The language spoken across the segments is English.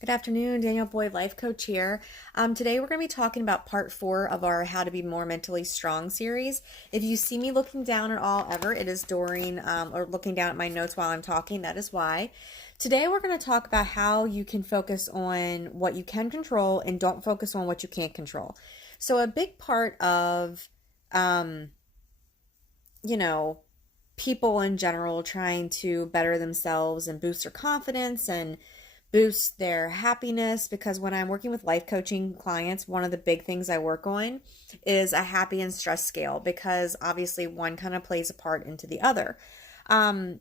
Good afternoon, Danielle Boyd, life coach here. Today we're going to be talking about part 4 of our How to Be More Mentally Strong series. If you see me looking down at all ever, it is during or looking down at my notes while I'm talking. That is why. Today we're going to talk about how you can focus on what you can control and don't focus on what you can't control. So a big part of, um, you know, people in general trying to better themselves and boost their confidence and boost their happiness, because when I'm working with life coaching clients, one of the big things I work on is a happy and stress scale, because obviously one kind of plays a part into the other. Um,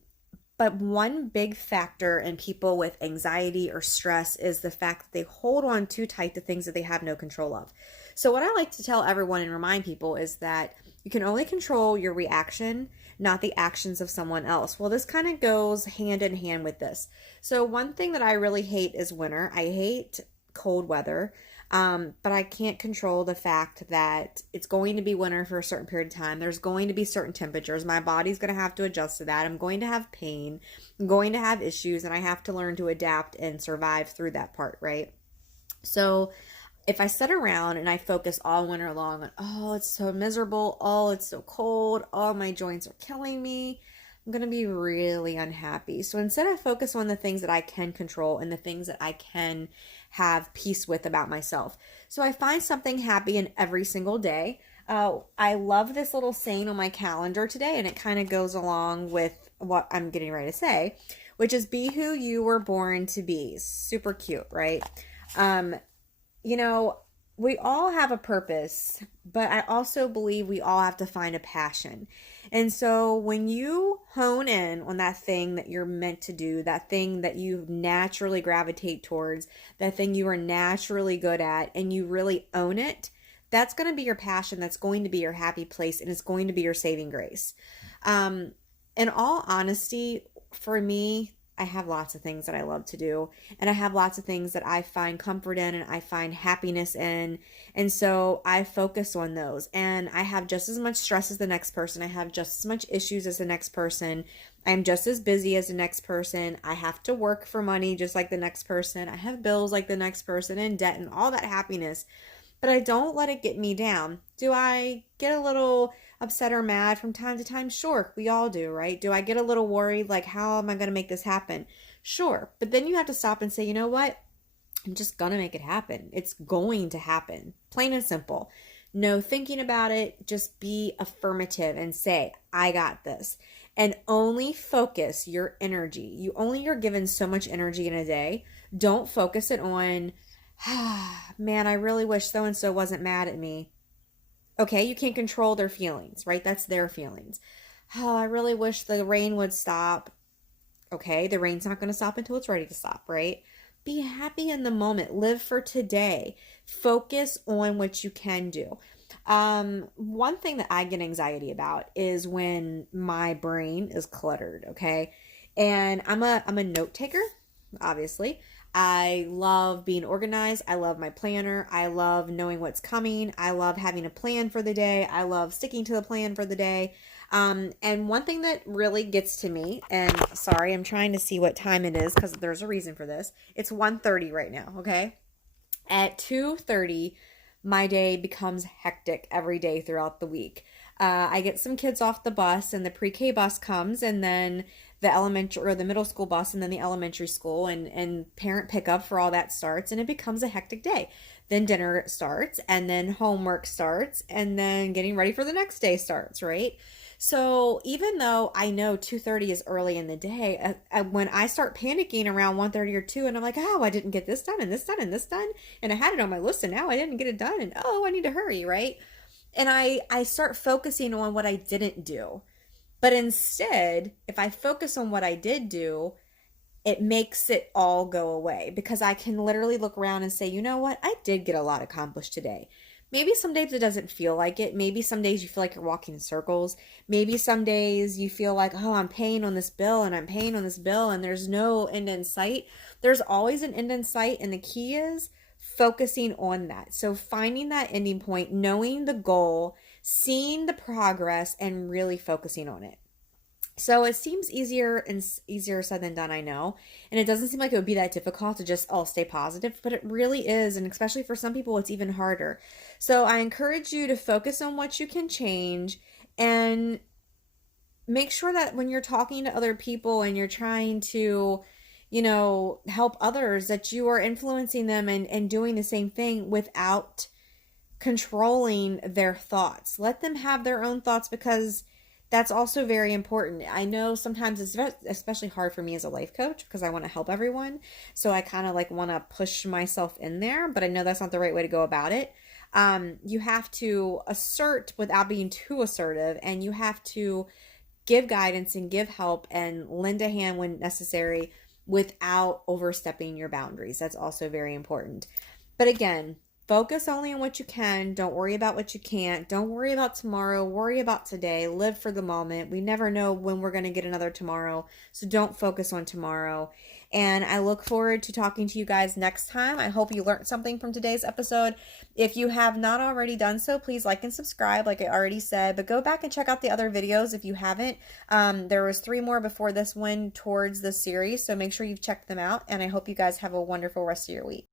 but one big factor in people with anxiety or stress is the fact that they hold on too tight to things that they have no control of. So, what I like to tell everyone and remind people is that you can only control your reaction, not the actions of someone else. Well, this kind of goes hand in hand with this. So, one thing that I really hate is winter. I hate cold weather. But I can't control the fact that it's going to be winter for a certain period of time. There's going to be certain temperatures. My body's going to have to adjust to that. I'm going to have pain. I'm going to have issues, and I have to learn to adapt and survive through that part, right? So if I sit around and I focus all winter long on, oh, it's so miserable, oh, it's so cold, oh, my joints are killing me, I'm going to be really unhappy. So instead, I focus on the things that I can control and the things that I can have peace with about myself. So I find something happy in every single day. I love this little saying on my calendar today, and it kind of goes along with what I'm getting ready to say, which is be who you were born to be. Super cute, right? Um, you know, we all have a purpose, but I also believe we all have to find a passion. And so when you hone in on that thing that you're meant to do, that thing that you naturally gravitate towards, that thing you are naturally good at, and you really own it, that's going to be your passion. That's going to be your happy place, and it's going to be your saving grace. Um, in all honesty, for me, I have lots of things that I love to do, and I have lots of things that I find comfort in and I find happiness in. And so I focus on those, and I have just as much stress as the next person. I have just as much issues as the next person. I'm just as busy as the next person. I have to work for money just like the next person. I have bills like the next person and debt and all that happiness, but I don't let it get me down. Do I get a little upset or mad from time to time? Sure, we all do, right? Do I get a little worried, like, how am I going to make this happen? Sure, but then you have to stop and say, you know what? I'm just going to make it happen. It's going to happen. Plain and simple. No thinking about it. Just be affirmative and say, I got this. And only focus your energy. You're given so much energy in a day. Don't focus it on, man, I really wish so and so wasn't mad at me. Okay, you can't control their feelings, right? That's their feelings. Oh, I really wish the rain would stop. Okay, the rain's not going to stop until it's ready to stop, right? Be happy in the moment. Live for today. Focus on what you can do. One thing that I get anxiety about is when my brain is cluttered, okay? And I'm a note taker, obviously. I love being organized. I love my planner. I love knowing what's coming. I love having a plan for the day. I love sticking to the plan for the day. And one thing that really gets to me, and sorry, I'm trying to see what time it is because there's a reason for this. It's 1:30 right now, okay? At 2:30, my day becomes hectic every day throughout the week. I get some kids off the bus, and the pre-K bus comes, and then the elementary or the middle school bus, and then the elementary school, and parent pickup for all that starts, and it becomes a hectic day. Then dinner starts, and then homework starts, and then getting ready for the next day starts, right? So even though I know 2:30 is early in the day, when I start panicking around 1:30 or 2, and I'm like, oh, I didn't get this done and this done and this done, and I had it on my list and now I didn't get it done, and oh, I need to hurry, right? And I start focusing on what I didn't do. But instead, if I focus on what I did do, it makes it all go away, because I can literally look around and say, you know what? I did get a lot accomplished today. Maybe some days it doesn't feel like it. Maybe some days you feel like you're walking in circles. Maybe some days you feel like, oh, I'm paying on this bill and I'm paying on this bill and there's no end in sight. There's always an end in sight, and the key is focusing on that. So finding that ending point, knowing the goal, seeing the progress, and really focusing on it. So it seems easier and easier said than done, I know. And it doesn't seem like it would be that difficult to just, oh, stay positive, but it really is. And especially for some people, it's even harder. So I encourage you to focus on what you can change and make sure that when you're talking to other people and you're trying to, help others, that you are influencing them and doing the same thing without controlling their thoughts. Let them have their own thoughts because that's also very important. I know sometimes it's especially hard for me as a life coach because I want to help everyone. So I kind of like want to push myself in there, but I know that's not the right way to go about it. You have to assert without being too assertive, and you have to give guidance and give help and lend a hand when necessary without overstepping your boundaries. That's also very important. But again, focus only on what you can. Don't worry about what you can't. Don't worry about tomorrow. Worry about today. Live for the moment. We never know when we're going to get another tomorrow. So don't focus on tomorrow. And I look forward to talking to you guys next time. I hope you learned something from today's episode. If you have not already done so, please like and subscribe like I already said. But go back and check out the other videos if you haven't. There was 3 more before this one towards the series. So make sure you've checked them out. And I hope you guys have a wonderful rest of your week.